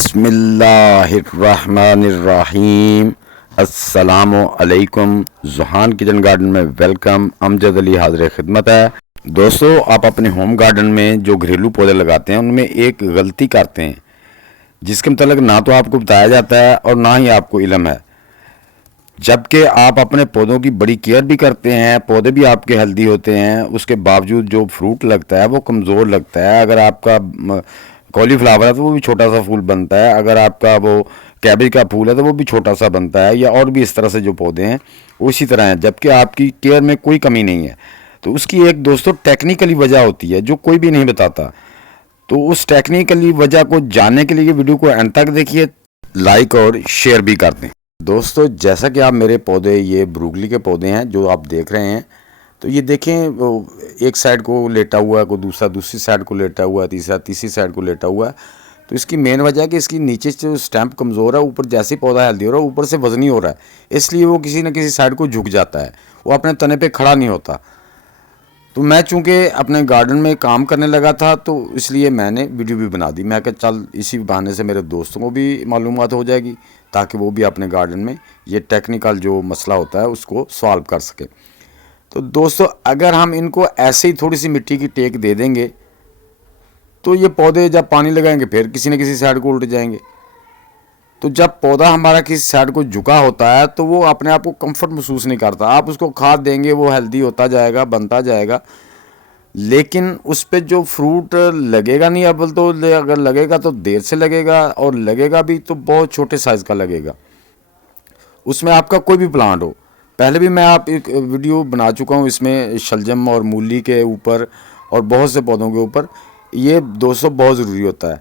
बिस्मिल्लाहिर्रहमानिर्रहीम। अस्सलामु अलैकुम। ज़ुहान किचन गार्डन में वेलकम। अमजद अली हाज़िर खिदमत है। दोस्तों, आप अपने होम गार्डन में जो घरेलू पौधे लगाते हैं उनमें एक गलती करते हैं जिसके मतलब ना तो आपको बताया जाता है और ना ही आपको इल्म है। जबकि आप अपने पौधों की बड़ी केयर भी करते हैं, पौधे भी आपके हेल्दी होते हैं, उसके बावजूद जो फ्रूट लगता है वो कमज़ोर लगता है। अगर आपका कॉलीफ्लावर है तो वो भी छोटा सा फूल बनता है, अगर आपका वो कैबेज का फूल है तो वो भी छोटा सा बनता है, या और भी इस तरह से जो पौधे हैं वो इसी तरह हैं, जबकि आपकी केयर में कोई कमी नहीं है। तो उसकी एक दोस्तों टेक्निकली वजह होती है जो कोई भी नहीं बताता। तो उस टेक्निकली वजह को जानने के लिए वीडियो को एंड तक देखिए, लाइक और शेयर भी कर दें। दोस्तों, जैसा कि आप मेरे पौधे, ये ब्रूगली के पौधे हैं जो आप देख रहे हैं, तो ये देखें वो एक साइड को लेटा हुआ है, कोई दूसरा दूसरी साइड को लेटा हुआ है, तीसरा तीसरी साइड को लेटा हुआ है। तो इसकी मेन वजह है कि इसकी नीचे जो स्टैम्प कमज़ोर है, ऊपर जैसे ही पौधा हेल्दी हो रहा है ऊपर से वजनी हो रहा है, इसलिए वो किसी न किसी साइड को झुक जाता है, वो अपने तने पे खड़ा नहीं होता। तो मैं चूँकि अपने गार्डन में काम करने लगा था तो इसलिए मैंने वीडियो भी बना दी। मैं कहा चल इसी बहाने से मेरे दोस्तों को भी मालूमात हो जाएगी, ताकि वो भी अपने गार्डन में ये टेक्निकल जो मसला होता है उसको सॉल्व कर सके। तो दोस्तों, अगर हम इनको ऐसे ही थोड़ी सी मिट्टी की टेक दे देंगे तो ये पौधे जब पानी लगाएंगे फिर किसी न किसी साइड को उल्ट जाएंगे। तो जब पौधा हमारा किसी साइड को झुका होता है तो वो अपने आप को कंफर्ट महसूस नहीं करता। आप उसको खाद देंगे, वो हेल्दी होता जाएगा, बनता जाएगा, लेकिन उस पर जो फ्रूट लगेगा नहीं। अब तो अगर लगेगा तो देर से लगेगा, और लगेगा भी तो बहुत छोटे साइज़ का लगेगा। उसमें आपका कोई भी प्लांट हो, पहले भी मैं आप एक वीडियो बना चुका हूँ इसमें शलजम और मूली के ऊपर और बहुत से पौधों के ऊपर, ये दोस्तों बहुत ज़रूरी होता है।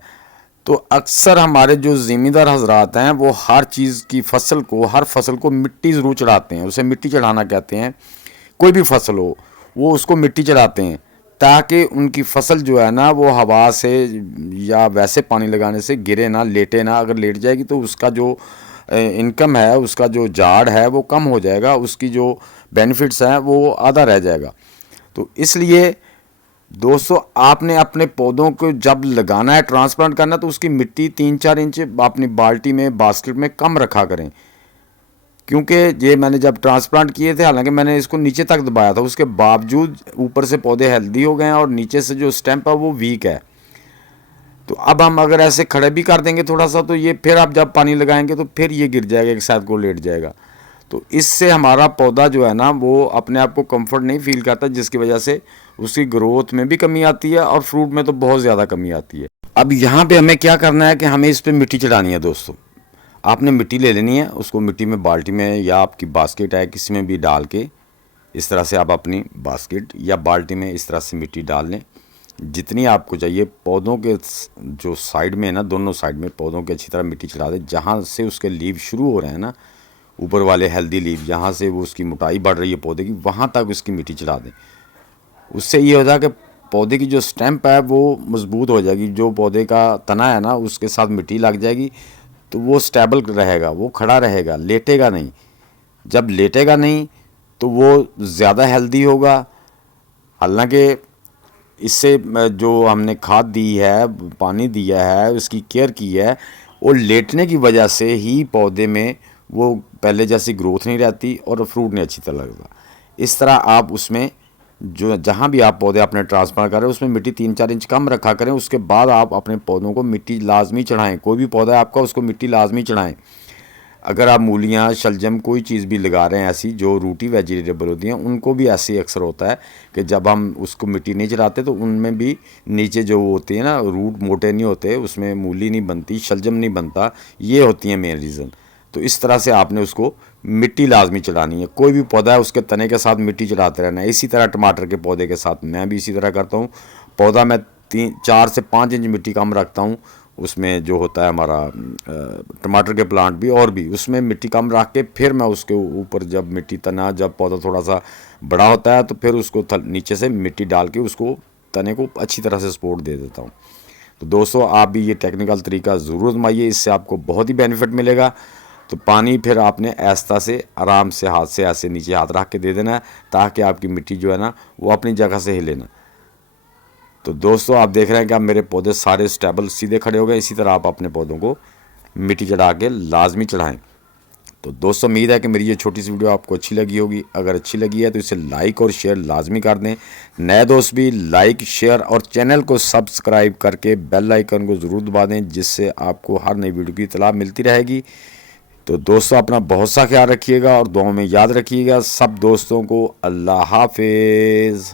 तो अक्सर हमारे जो ज़मींदार हजरात हैं वो हर चीज़ की फसल को, हर फसल को मिट्टी ज़रूर चढ़ाते हैं, उसे मिट्टी चढ़ाना कहते हैं। कोई भी फसल हो वो उसको मिट्टी चढ़ाते हैं ताकि उनकी फसल जो है ना वो हवा से या वैसे पानी लगाने से गिरे ना, लेटे ना। अगर लेट जाएगी तो उसका जो इनकम है, उसका जो झाड़ है वो कम हो जाएगा, उसकी जो बेनिफिट्स हैं वो आधा रह जाएगा। तो इसलिए दोस्तों, आपने अपने पौधों को जब लगाना है, ट्रांसप्लांट करना है, तो उसकी मिट्टी 3-4 इंच अपनी बाल्टी में, बास्केट में कम रखा करें। क्योंकि ये मैंने जब ट्रांसप्लांट किए थे, हालांकि मैंने इसको नीचे तक दबाया था, उसके बावजूद ऊपर से पौधे हेल्दी हो गए हैं और नीचे से जो स्टेम्प है वो वीक है। तो अब हम अगर ऐसे खड़े भी कर देंगे थोड़ा सा, तो ये फिर आप जब पानी लगाएंगे तो फिर ये गिर जाएगा, एक साथ को लेट जाएगा। तो इससे हमारा पौधा जो है ना वो अपने आप को कंफर्ट नहीं फील करता, जिसकी वजह से उसकी ग्रोथ में भी कमी आती है और फ्रूट में तो बहुत ज़्यादा कमी आती है। अब यहाँ पे हमें क्या करना है कि हमें इस पर मिट्टी चढ़ानी है। दोस्तों, आपने मिट्टी ले लेनी है, उसको मिट्टी में बाल्टी में या आपकी बास्केट है किसी में भी डाल के, इस तरह से आप अपनी बास्केट या बाल्टी में इस तरह से मिट्टी डाल लें जितनी आपको चाहिए। पौधों के जो साइड में ना, दोनों साइड में पौधों के अच्छी तरह मिट्टी चढ़ा दें। जहाँ से उसके लीव शुरू हो रहे हैं ना, ऊपर वाले हेल्दी लीव, जहाँ से वो उसकी मोटाई बढ़ रही है पौधे की, वहाँ तक उसकी मिट्टी चढ़ा दें। उससे ये होता है कि पौधे की जो स्टेम्प है वो मजबूत हो जाएगी। जो पौधे का तना है ना उसके साथ मिट्टी लग जाएगी तो वो स्टेबल रहेगा, वो खड़ा रहेगा, लेटेगा नहीं। जब लेटेगा नहीं तो वो ज़्यादा हेल्दी होगा। हालांकि इससे जो हमने खाद दी है, पानी दिया है, उसकी केयर की है, और लेटने की वजह से ही पौधे में वो पहले जैसी ग्रोथ नहीं रहती और फ्रूट नहीं अच्छी तरह लगता। इस तरह आप उसमें जो जहाँ भी आप पौधे अपने ट्रांसप्लांट करें उसमें मिट्टी 3-4 इंच कम रखा करें। उसके बाद आप अपने पौधों को मिट्टी लाजमी चढ़ाएं। कोई भी पौधा है आपका, उसको मिट्टी लाजमी चढ़ाएं। अगर आप मूलियाँ, शलजम, कोई चीज़ भी लगा रहे हैं ऐसी जो रूटी वेजिटेबल होती हैं, उनको भी ऐसे ही अक्सर होता है कि जब हम उसको मिट्टी नहीं चढ़ाते तो उनमें भी नीचे जो होती है ना, रूट मोटे नहीं होते, उसमें मूली नहीं बनती, शलजम नहीं बनता। ये होती हैं मेन रीज़न। तो इस तरह से आपने उसको मिट्टी लाजमी चढ़ानी है। कोई भी पौधा है उसके तने के साथ मिट्टी चढ़ाते रहना है। इसी तरह टमाटर के पौधे के साथ मैं भी इसी तरह करता हूँ। पौधा मैं 4 से 5 इंच मिट्टी कम रखता हूँ। उसमें जो होता है हमारा टमाटर के प्लांट भी, और भी उसमें मिट्टी कम रख के फिर मैं उसके ऊपर जब मिट्टी तना, जब पौधा थोड़ा सा बड़ा होता है तो फिर उसको नीचे से मिट्टी डाल के उसको तने को अच्छी तरह से सपोर्ट दे देता हूँ। तो दोस्तों, आप भी ये टेक्निकल तरीका ज़रूर आजमाइए, इससे आपको बहुत ही बेनिफिट मिलेगा। तो पानी फिर आपने आहिस्ता से, आराम से, हाथ से ऐसे नीचे हाथ रख के दे देना है ताकि आपकी मिट्टी जो है ना वो अपनी जगह से हिले ना। तो दोस्तों आप देख रहे हैं कि अब मेरे पौधे सारे स्टेबल सीधे खड़े हो गए। इसी तरह आप अपने पौधों को मिट्टी चढ़ा के लाजमी चढ़ाएं। तो दोस्तों उम्मीद है कि मेरी ये छोटी सी वीडियो आपको अच्छी लगी होगी। अगर अच्छी लगी है तो इसे लाइक और शेयर लाजमी कर दें। नए दोस्त भी लाइक शेयर और चैनल को सब्सक्राइब करके बेल आइकन को ज़रूर दबा दें, जिससे आपको हर नई वीडियो की इतला मिलती रहेगी। तो दोस्तों अपना बहुत सा ख्याल रखिएगा और दुआओं में याद रखिएगा सब दोस्तों को। अल्लाह हाफिज़।